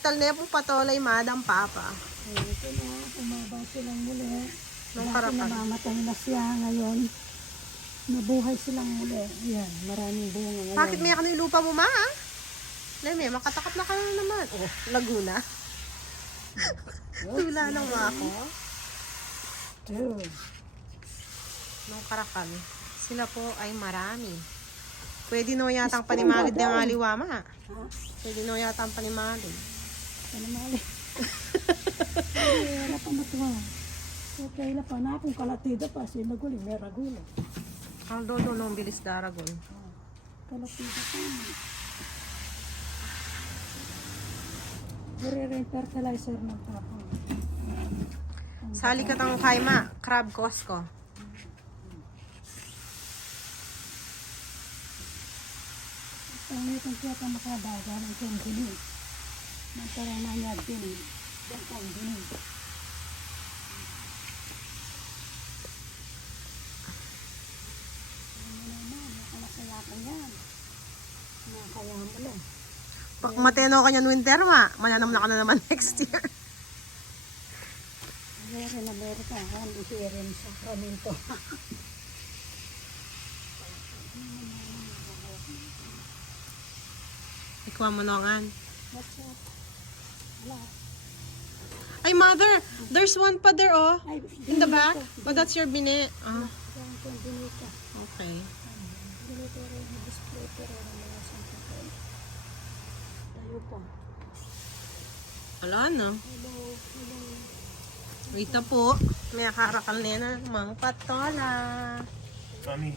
Tal na po patolay, Madam Papa. Ay, ito na, umaba silang muli. Nung Dati karapan. namamatay na siya ngayon. Nabuhay silang muli. Yan, maraming bunga ngayon. Bakit may ako yung lupa mo, ma? Leme, makatakap na ka na naman. Oh, Laguna. Tula lang mo ako. Oh. Nung karakan. Sila po ay marami. Pwede no yatang panimalid ng aliwa, ma. Ha? Pwede no yatang panimalid. Ano mali? Ay, wala pa matuwa. Okay, wala pa na akong kalatida pa. Sinaguli, may ragulo. Ang dodo nung bilis daragon. Kalatida pa. Nire-rain fertilizer ng tapon. Sali ka tang kay ma. Crab Costco. Ang itong siya ka makadaga ng siyang dinig. Mantara na niya dinig. Diyan kang dinig. Ano naman, nakalakaya ka yan. Nakakaya mo lang. Pag mateno ka niyan winter, ma. Mananam na ka na naman next year. Meron Amerika, hindi siya rin sa Sacramento. Ikaw mo nongan. What's up? Wala. Ay, mother! There's one pa there, oh. Ay, In the back? Oh, that's your bini. Ah, Diyan kang dinita. okay. Dinita rin, display pero mga sangkapay. Tayo pa. Wala na. Hello, hello. Wait na po. May karakal na yan ng mga patola. Mami,